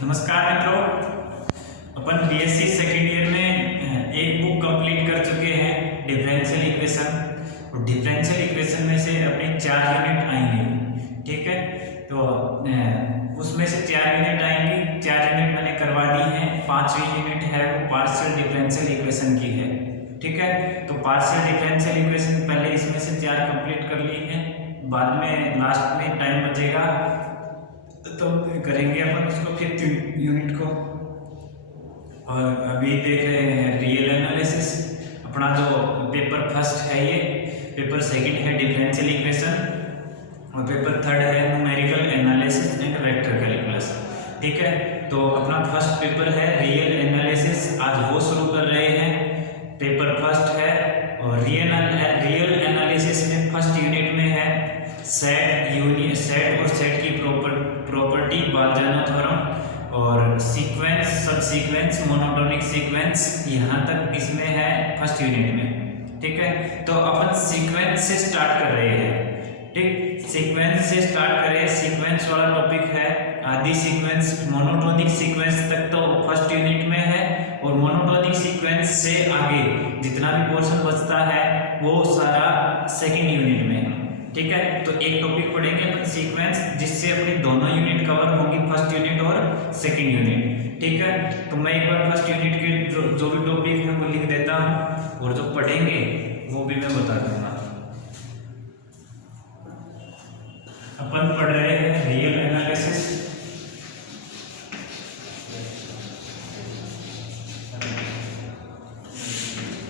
नमस्कार मित्रों, अपन BSc second year में एक बुक कंप्लीट कर चुके हैं डिफरेंशियल इक्वेशन। और डिफरेंशियल इक्वेशन में से अपने 4 यूनिट आएंगे, ठीक है। तो उसमें से 4 यूनिट आएंगी। 4 यूनिट मैंने करवा दी हैं। 5वीं यूनिट है वो पार्शियल डिफरेंशियल इक्वेशन की है, ठीक है। तो पार्शियल डिफरेंशियल इक्वेशन पहले इसमें से 4 कंप्लीट कर ली है, बाद में लास्ट में टाइम बचेगा तो करेंगे अपन उसको 5th यूनिट को। और अभी देख रहे हैं रियल एनालिसिस। अपना जो पेपर फर्स्ट है ये, पेपर सेकंड है डिफरेंशियल इक्वेशन और पेपर थर्ड है numerical analysis and vector calculus, ठीक है। तो अपना फर्स्ट पेपर है रियल एनालिसिस, आज वो शुरू कर रहे हैं। पेपर फर्स्ट है और रियल एनालिसिस में फर्स्ट यूनिट में है सेट यूनियन, सेट और सेट की प्रॉपर्टी, बाल्जानो थ्योरम और सीक्वेंस, सब सीक्वेंस, मोनोटोनिक सीक्वेंस, यहाँ तक इसमें है फर्स्ट यूनिट में, ठीक है। तो अपन सीक्वेंस से स्टार्ट कर रहे हैं, ठीक। सीक्वेंस से स्टार्ट करें, सीक्वेंस वाला टॉपिक है आदि सीक्वेंस। मोनोटोनिक सीक्वेंस तक तो फर्स्ट यूनिट में है और मोनोटोनिक सीक्वेंस से आगे जितना भी पोर्शन बचता है वो सारा सेकेंड यूनिट में है, ठीक है। तो एक टॉपिक पढ़ेंगे अपन सीक्वेंस, जिससे अपनी दोनों यूनिट कवर होंगी, फर्स्ट यूनिट और सेकंड यूनिट, ठीक है। तो मैं एक बार फर्स्ट यूनिट के जो भी टॉपिक है वो लिख देता हूँ और जो पढ़ेंगे वो भी मैं बता दूंगा। अपन पढ़ रहे हैं रियल एनालिसिस।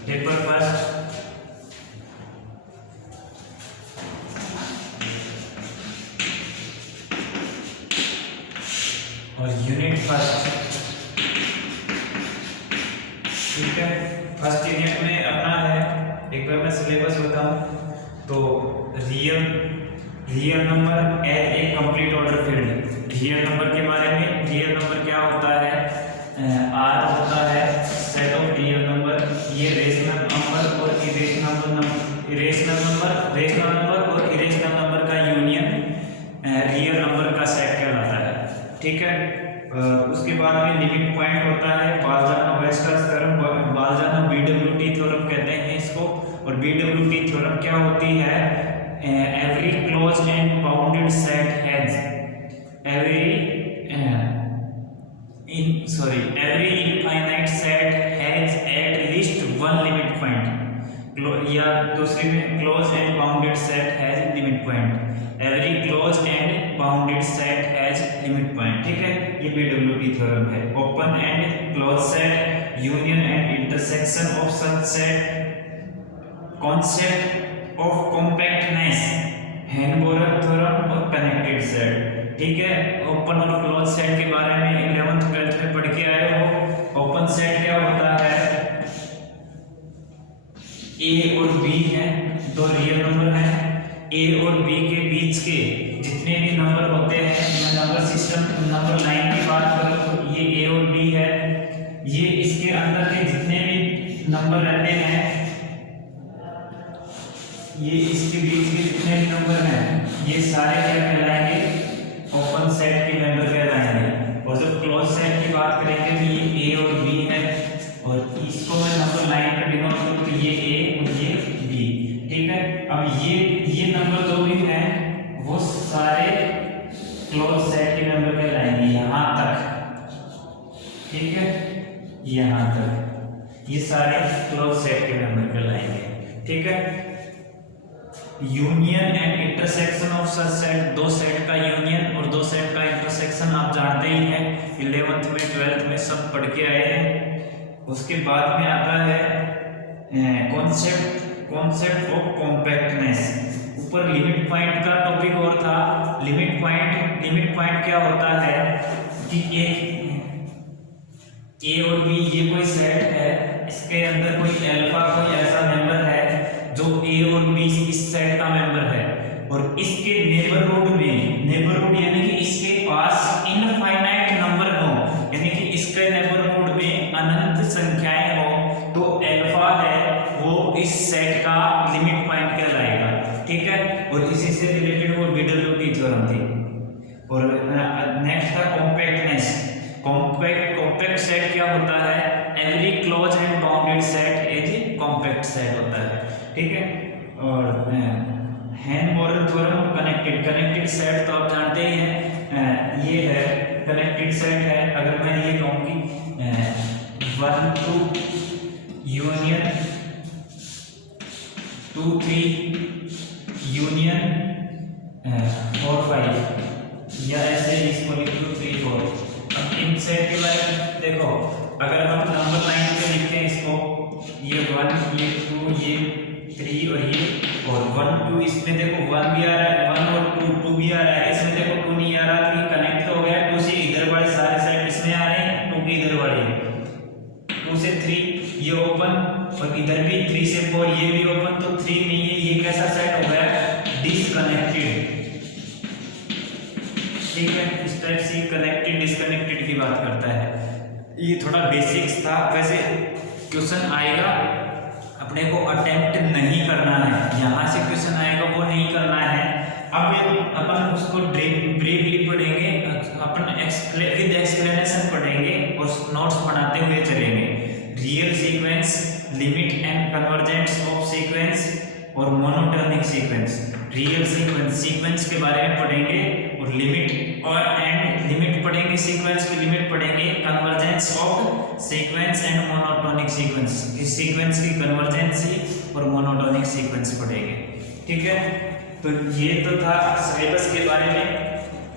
पेपर फर्स्ट और यूनिट फर्स्ट, ठीक है। फर्स्ट यूनिट में अपना है, एक बार मैं सिलेबस बताऊं तो real number as a complete order field. Real number के बारे में, रियल नंबर क्या होता है, आर होता है सेट ऑफ रियल नंबर। ये रेशनल नंबर और इरेशनल नंबर, रेशनल नंबर और इरेशनल नंबर का यूनियन रियल नंबर का सेट कहलाता है, ठीक है। उसके बाद में लिमिट पॉइंट होता है बाल्जानो-वेस्टर्स थ्योरम, बाल्जानो-बीडब्ल्यूटी थ्योरम कहते हैं इसको। और बीडब्ल्यूटी थ्योरम क्या होती है, every close and bounded set has every infinite set has at least one limit point, या दूसरे में close and bounded set has limit point, every close and bounded set has limit point, ठीक है। ये BWT theorem है। Open and close set, union and intersection of such set, concept of compactness, Heine Borel theorem और connected set, ठीक है। Open और close set के बारे में 11th 12th में पढ़ के आए हो। ओपन सेट क्या होता है, ए और बी है, दो रियल नंबर हैं, ए और बी के बीच के जितने भी नंबर होते हैं, मैं नंबर सिस्टम नंबर लाइन की बात करूं तो ये ए और बी है, ये इसके अंदर के जितने भी नंबर रहते हैं, ये इसके बीच के जितने भी नंबर हैं, ये सारे क्या कहलाएंगे, ओपन सेट के मेंबर कहलाएंगे। और जब क्लोज सेट की बात करेंगे तो ये ए और बी है और इसको मैं नंबर लाइन पर डिनोट करूं तो ये ए और ये बी, ठीक है। अब ये नंबर जो भी हैं वो सारे क्लोज सेट के मेंबर कहलाएंगे, यहाँ तक, ठीक है, यहाँ तक ये सारे क्लोज सेट के मेंबर कहलाएंगे, ठीक है। Union and intersection of such set, दो सेट का यूनियन और दो सेट का इंटरसेक्शन आप जानते ही हैं, 11th में 12th में सब पढ़ के आए हैं। उसके बाद में आता है कॉन्सेप्ट ऑफ कॉम्पैक्टनेस। ऊपर लिमिट पॉइंट का टॉपिक और था। लिमिट पॉइंट क्या होता है कि ए और बी ये कोई सेट है, इसके अंदर कोई अल्फा कोई ऐसा मेंबर है जो ए और बी इस सेट का मेंबर है और इसके नेबरहुड यानी कि इसके पास इनफाइनाइट नंबर हो, यानी कि इसके नेबरहुड में अनंत संख्याएं हो, तो अल्फा है वो इस सेट का लिमिट पॉइंट कहलाएगा, ठीक है। और इसी से रिलेटेड वो बीडब्ल्यूटी थ्योरम थी। और नेक्स्ट था कॉम्पैक्टनेस। सेट क्या होता है? Every close and bounded set is a compact set होता है, ठीक है। और हेन-बोरन थ्योरम, कनेक्टेड सेट तो आप जानते ही हैं, ये है कनेक्टेड सेट है। अगर मैं ये कहूँ कि 1 2 यूनियन 2 3 यूनियन 4 5, या ऐसे इसको लिख लो 3 4। अब इन सेट के बारे में देखो, अगर हम नंबर लाइन पे लिखते हैं इसको, ये 1 ये 2 ये 3 और ये 4, 1 2, इसमें देखो 1 भी आ रहा है, 1 और 2 भी आ रहा है, इसमें देखो 2 नहीं आ रहा, 3 कनेक्ट हो गया, 2 से इधर वाले सारे सेट इसमें आ रहे हैं, 2 के इधर वाले, 2 से 3 ये ओपन, और इधर भी 3 से 4 ये भी ओपन, तो 3 नहीं है, ये कैसा सेट हो गया? डिसकनेक्टेड, ठीक है। इस टाइप से कनेक्टेड डिसकनेक्टेड की बात करता है। ये थोड़ा बेसिक्स था, वैसे क्वेश्चन आएगा, अपने को अटेम्प्ट नहीं करना है, यहाँ से क्वेश्चन आएगा वो नहीं करना है। अब अपन उसको ब्रीफली पढ़ेंगे, अपन विद एक्सप्लेनेशन पढ़ेंगे और नोट्स बनाते हुए चलेंगे। Real sequence, limit and convergence of sequence और मोनोटोनिक सीक्वेंस। रियल सीक्वेंस के बारे में पढ़ेंगे, और लिमिट और एंड लिमिट पढ़ेंगे, सीक्वेंस की लिमिट पढ़ेंगे, convergence of sequence and monotonic sequence, इस सीक्वेंस की कन्वर्जेंसी और मोनोटोनिक सीक्वेंस पढ़ेंगे, ठीक है। तो ये तो था सिलेबस के बारे में,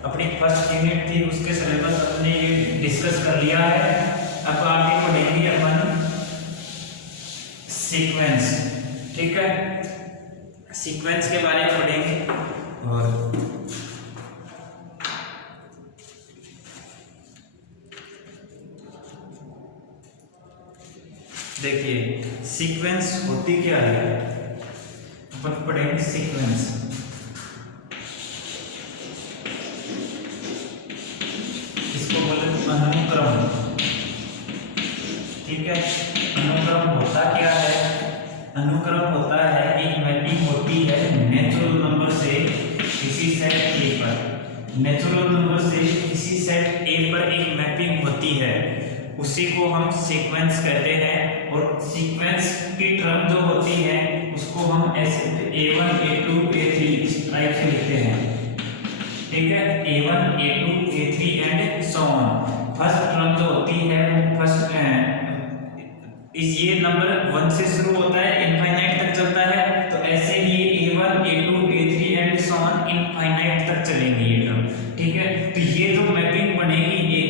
अपनी फर्स्ट यूनिट थी उसके सिलेबस अपने ये डिस्कस कर लिया है। अब आगे पढ़ेंगे अपन सीक्वेंस, ठीक है। सीक्वेंस के बारे में पढ़ेंगे, और देखिए सीक्वेंस होती क्या है, अपन पढ़ेंगे सीक्वेंस। इसको बोले अनुक्रम, ठीक है। अनुक्रम होता क्या है? अनुक्रम होता है एक मैपिंग होती है नेचुरल नंबर से किसी सेट ए पर, नेचुरल नंबर से किसी सेट ए पर एक मैपिंग होती है, उसी को हम सीक्वेंस कहते हैं। और सीक्वेंस की टर्म जो होती है उसको हम ऐसे A1 A2 A3 इस टाइप से लिखते हैं, ठीक है। A1 A2 A3 and so on. First term जो होती है फर्स्ट ये नंबर 1 से शुरू होता है, इनफाइनाइट तक चलता है, तो ऐसे ही A1 A2 A3 and so on infinite तक चलेंगे ये टर्म, ठीक है। तो ये जो मैपिंग बनेगी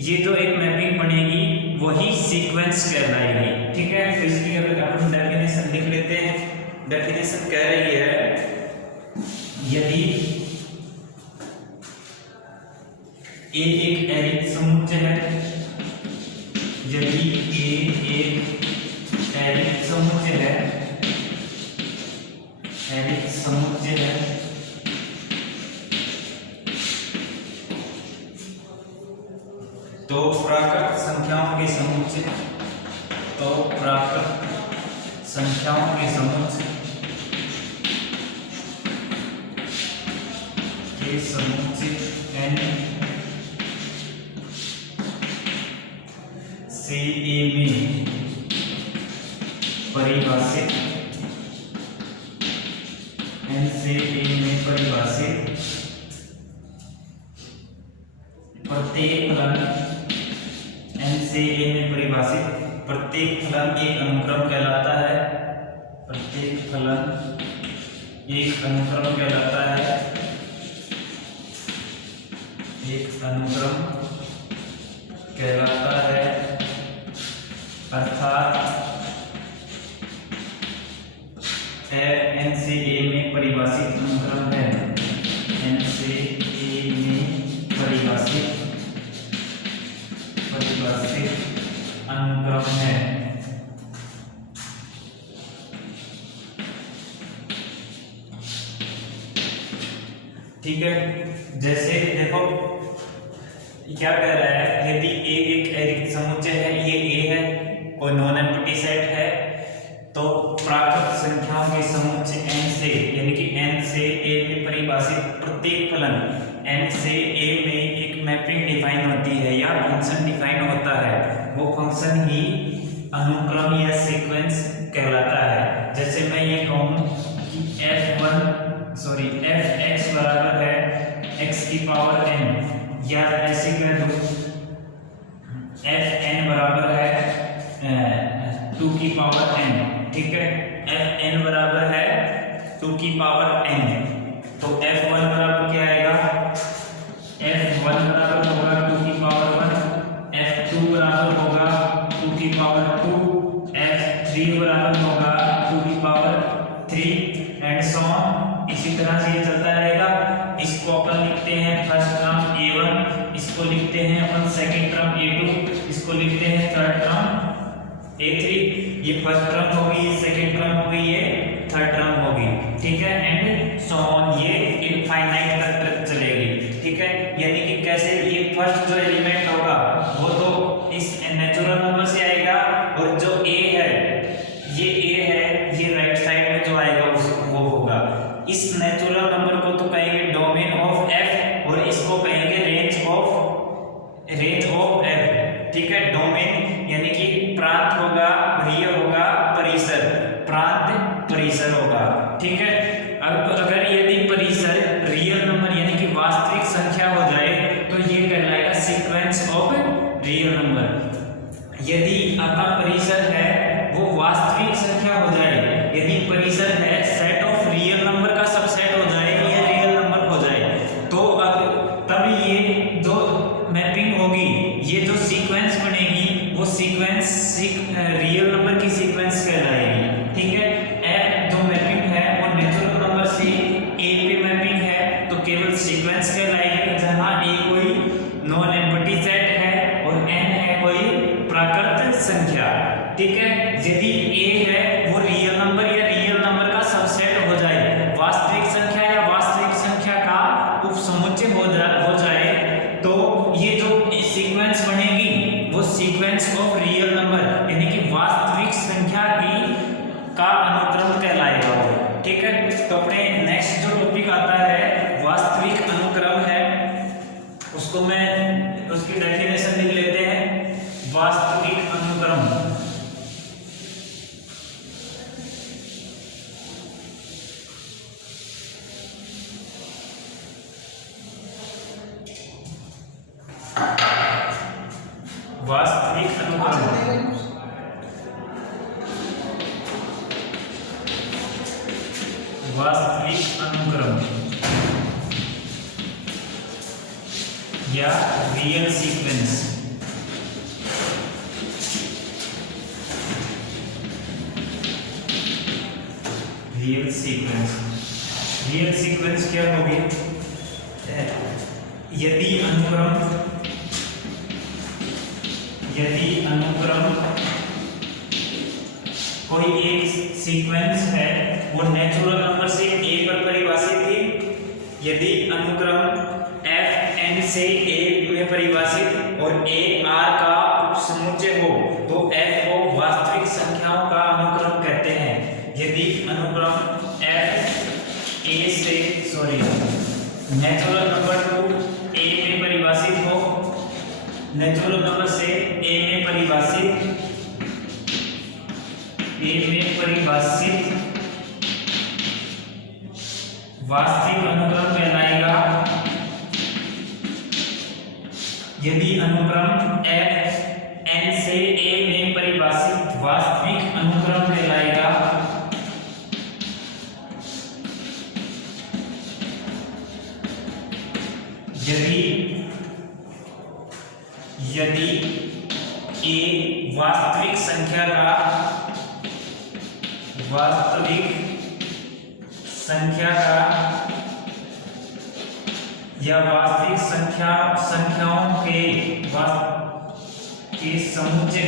ये जो एक मैपिंग बनेगी वही सीक्वेंस कहलाएगी, ठीक है। तो इसकी अगर अपन डेफिनेशन लिख लेते हैं, डेफिनेशन कह रही है यदि ए एक एरिक समुच्चय है, यदि ए एक एरिक समुच्चय है, एरिक समुच्चय है, तो प्राकृत संख्याओं के समुच्चय, तो प्राकृत संख्याओं के समुच्चय n से a में परिभाषित, n से a में परिभाषित प्रत्येक फलन, n से a में परिभाषित प्रत्येक फलन एक अनुक्रम कहलाता है, प्रत्येक फलन एक अनुक्रम कहलाता है, एक अनुक्रम कहलाता है। अर्थात n से a में परिभाषित अनुक्रम है, n से a में परिभाषित अनुक्रम है। ठीक है, जैसे देखो क्या कह रहा है, यदि a एक एरिक समुच्चय है, ये a है और नॉन एम्प्टी सेट है, तो प्राकृत संख्याओं के समुच्चय n से, यानी कि n से a में परिभाषित प्रत्येक फलन n से a में एक मैपिंग डिफाइन होती है या फंक्शन डिफाइन होता है, वो फंक्शन ही अनुक्रम या सीक्वेंस कहलाता है। जैसे मैं ये कहूँ कि f(x) बराबर है x की पावर n, या ऐसे कह दूँ fn बराबर है 2 की पावर n, ठीक है। fn बराबर है 2 की पावर n, तो f1 बराबर क्या आएगा, f1 बराबर होगा 2 की पावर 1, f2 बराबर होगा 2 की पावर 2, f3 बराबर होगा 2 की पावर 3 एंड सो ऑन। इसी तरह से ये चलता रहेगा। इसको अपन लिखते हैं फर्स्ट टर्म a1, इसको लिखते हैं अपन सेकंड टर्म a2, इसको लिखते हैं थर्ड टर्म a3। ये फर्स्ट टर्म होगी, ये सेकंड टर्म होगी, ये थर्ड टर्म होगी, ठीक है। एंड सो ऑन, ये इनफाइनाइट तक चलेगी, ठीक है। यानी कि कैसे, ये फर्स्ट जो एलिमेंट होगा वो तो इस नेचुरल नंबर से आएगा, और जो a है, ये राइट साइड में जो आएगा वो होगा। इस नेचुरल नंबर को तो कहेंगे डोमेन ऑफ f, और इसको कहेंगे रेंज ऑफ f, ठीक है। डोमेन यानी कि प्रांत होगा, रियल होगा, परिसर, प्रांत परिसर होगा, ठीक है। अब अगर यदि परिसर रियल नंबर यानी कि वास्तविक संख्या हो जाए तो ये कहलाएगा सीक्वेंस ऑफ रियल नंबर। यदि आपका परिसर है वो वास्तविक संख्या हो जाए, यदि परिसर है सेट ऑफ रियल नंबर का सबसेट हो जाए या रियल नंबर हो जाए, तो तब ये जो मैपिंग होगी, ये जो सीक्वेंस बनेगी, वो सीक्वेंस रियल नंबर की सीक्वेंस कहलाएगी, ठीक है। f जो मैपिंग है वो नेचुरल नंबर से a पे मैपिंग है, तो केवल सीक्वेंस कहलाएगी, जहां a कोई नॉन एम्प्टी सेट है और n है कोई प्राकृत संख्या, ठीक है। यदि a है वो रियल नंबर या रियल नंबर का सबसेट हो जाए, वास्तविक संख्या या वास्तविक संख्या का उपसमुच्चय हो जाए, तो ये जो सीक्वेंस बनेगी वो सीक्वेंस ऑफ रियल नंबर यानी कि वास्तविक संख्या का अनुक्रम कहलाएगा, ठीक है। तो अपने नेक्स्ट जो टॉपिक आता है वास्तविक अनुक्रम है, उसको मैं उसकी डेफिनेशन लिख लेते हैं। वास्तविक अनुक्रम, वास्तविक अनुक्रम, वास्तविक अनुक्रम या रियल सीक्वेंस, रियल सीक्वेंस क्या होगी, यदि अनुक्रम कोई एक सीक्वेंस है वो नेचुरल नंबर से a पर परिभाषित है, यदि अनुक्रम fn से a में परिभाषित और a r का उपसमुच्चय हो तो f को वास्तविक संख्याओं का अनुक्रम कहते हैं। यदि अनुक्रम नेचुरल नंबर को a में परिभाषित हो, नेचुरल नंबर से a में परिभाषित वास्तविक अनुक्रम कहलाएगा। यदि अनुक्रम f n से a में परिभाषित वास्तविक अनुक्रम कहलाएगा। यदि a वास्तविक संख्या का या वास्तविक संख्याओं के समुच्चय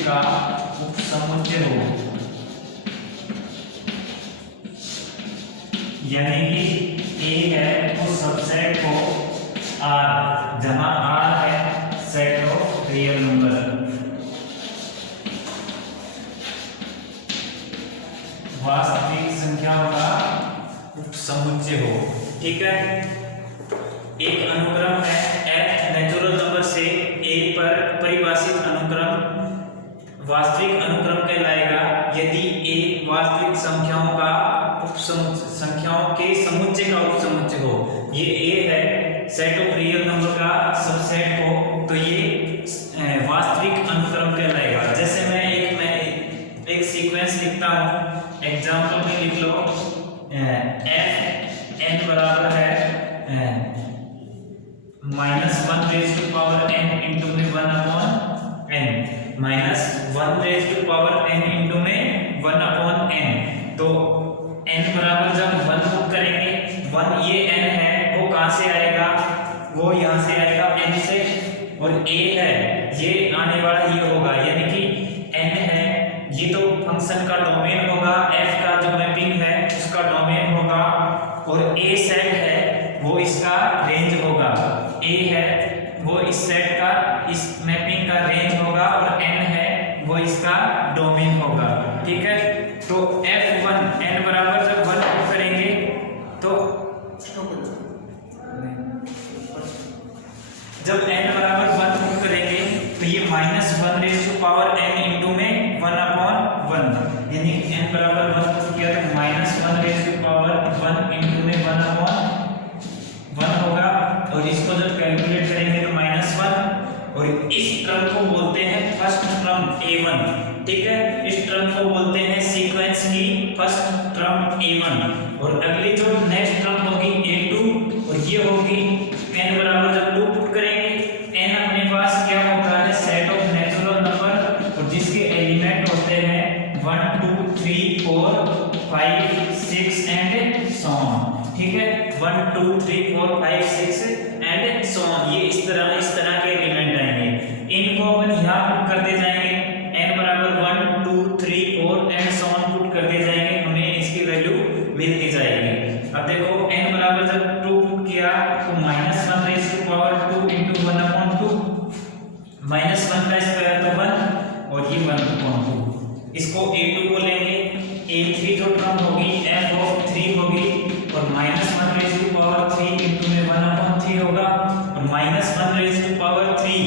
का उपसमुच्चय हो, यानी कि a है तो सबसेट हो R, जहां R है सेट ऑफ रियल नंबर। वास्तविक संख्याओं का उपसमुच्चय हो। ठीक है, एक अनुक्रम है f नेचुरल नंबर से a पर परिभाषित अनुक्रम वास्तविक अनुक्रम कहलाएगा यदि a वास्तविक संख्याओं का संख्याओं के समुच्चय का उपसमुच्चय हो। ये a है, सेट ऑफ रियल नंबर का सबसेट हो तो ये वास्तविक अनुक्रम कहलाएगा। जैसे मैं एक सीक्वेंस लिखता हूँ, एग्जांपल में लिख लो f n बराबर है -1 raise to power n into में 1 upon n, -1 raise to power n into में 1 अपॉन n। तो n बराबर जब 1 पुट करेंगे, 1 ये n है वो कहाँ से आएगा, वो यहाँ से आएगा n से, और a है ये आने वाला ये होगा, यानी कि n है ये तो फंक्शन का डोमेन होगा, f का जो मैपिंग है उसका डोमेन होगा, और a सेट है वो इसका रेंज होगा, a है वो इस सेट का इस मैपिंग का रेंज होगा, और n है वो इसका डोमेन होगा। ठीक है, तो f1 n बराबर जब 1 पुट करेंगे तो जब n बराबर 1 पुट करेंगे तो ये -1 raise to power n into में 1 अपॉन 1, यानी n बराबर 1 पुट किया तो -1 रेज़ टू पावर 1 इंटू में 1 अपॉन 1 होगा, और इसको जब कैलकुलेट करेंगे तो -1, और इस टर्म को बोलते हैं फर्स्ट टर्म a1। ठीक है, इस टर्म को बोलते हैं सीक्वेंस की फर्स्ट टर्म a1, और अगली जो नेक्स्ट टर्म होगी a2, और ये होगी n बराबर जब 2 पुट करेंगे, n अपने पास क्या होता है, सेट ऑफ नेचुरल नंबर, और जिसके एलिमेंट होते हैं 1 2 3 4 5 6 एंड सो ऑन। ठीक है, 1 2 3 4 5 6 एंड सो ऑन, ये इस तरह के एलिमेंट आएंगे। इनको अपन यहाँ पुट करते जाएंगे, n बराबर 1 2 3 4 एंड सो ऑन पुट करते जाएंगे, हमें इसकी वैल्यू मिलती जाएगी। अब देखो n बराबर जब 2 पुट किया तो -1 raise to power 2 into 1 upon 2, -1 का स्क्वायर तो 1, और ये 1 अपॉन 2। इसको a2 को लेंगे, a3 जो टर्म होगी f ऑफ 3 होगी, और -1 रेज़ टू पावर 3 इंटू में 1 अपॉन 3 होगा, और -1 रेज़ टू पावर 3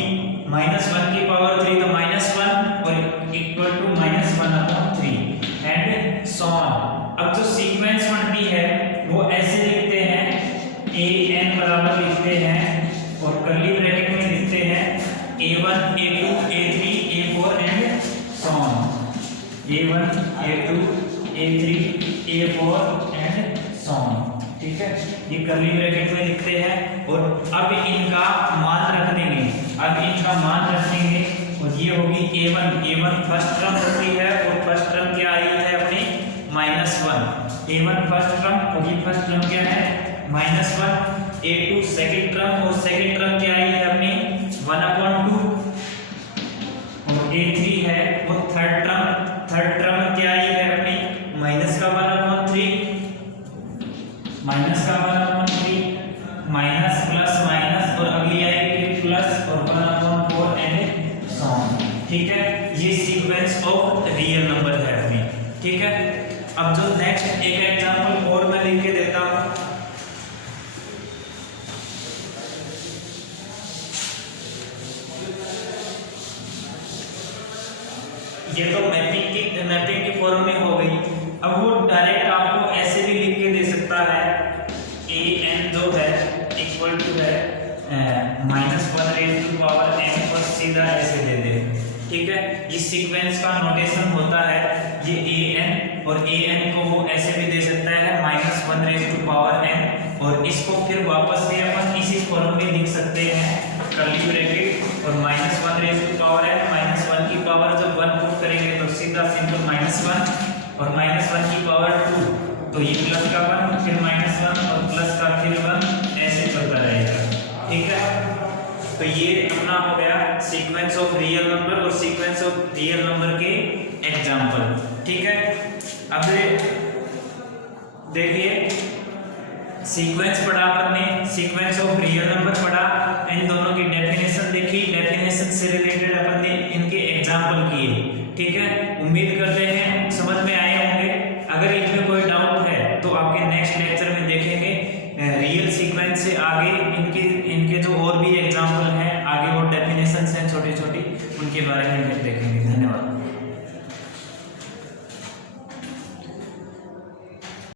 -1 की पावर 3 तो -1, और equal to -1 upon 3 and so on. अब जो सीक्वेंस बनती है वो ऐसे लिखते हैं, an बराबर लिखते हैं और कर्ली ब्रैकेट में लिखते हैं a1 a2 a3 a4 and so on, a1 a2 a3 a4 and so on. ठीक है, ये कर्ली ब्रैकेट में लिखते हैं, और अब इनका मान रख देंगे, और ये होगी a1 फर्स्ट टर्म होती है, और फर्स्ट टर्म क्या आई है अपनी -1, a1 फर्स्ट टर्म, और ये फर्स्ट टर्म क्या है -1, a2 सेकंड टर्म, और सेकंड टर्म क्या आई है अपनी 1 अपॉन 2, और a3 है वो थर्ड टर्म क्या आई है अपनी माइनस का 1 अपॉन 3, माइनस प्लस माइनस, और अगली आएगी प्लस, और 1 अपॉन 4 एंड सो ऑन। ठीक है, ये सीक्वेंस ऑफ रियल नंबर है अपनी। ठीक है, अब जो नेक्स्ट एक एग्जांपल और मैं लिख के देता हूं, ये तो मैपिंग की फॉर्म में हो गई। अब वो डायरेक्ट आपको ऐसे भी लिख के दे सकता है, an जो है इक्वल टू है -1 रेज़ टू पावर n, और सीधा ऐसे दे दे। ठीक है, ये सीक्वेंस का नोटेशन होता है, ये an, और an को वो ऐसे भी दे सकता है -1 रेज़ टू पावर n, और इसको फिर वापस से अपन इसी फॉर्म में लिख सकते हैं, कर्ली ब्रैकेट और -1 रेज़ टू पावर n, -1 की पावर जब 1 पुट करेंगे तो सीधा सिंपल -1, और -1 की पावर 2, तो ये प्लस का 1 फिर -1 और प्लस का फिर 1, ऐसे चलता रहेगा। ठीक है, तो ये अपना हो गया सीक्वेंस ऑफ रियल नंबर और सीक्वेंस ऑफ रियल नंबर के एग्जांपल। ठीक है, अब देखिए सीक्वेंस पढ़ा आपने, सीक्वेंस ऑफ रियल नंबर पढ़ा, इन दोनों की डेफिनेशन देखी, डेफिनेशन से रिलेटेड अपन ने इनके एग्जांपल किए। ठीक है, उम्मीद करते हैं समझ में आए होंगे। अगर इनमें कोई डाउट है तो आपके नेक्स्ट लेक्चर में से आगे इनके जो और भी एग्जाम्पल हैं, आगे और डेफिनेशंस हैं छोटी छोटी, उनके बारे में देखेंगे। धन्यवाद।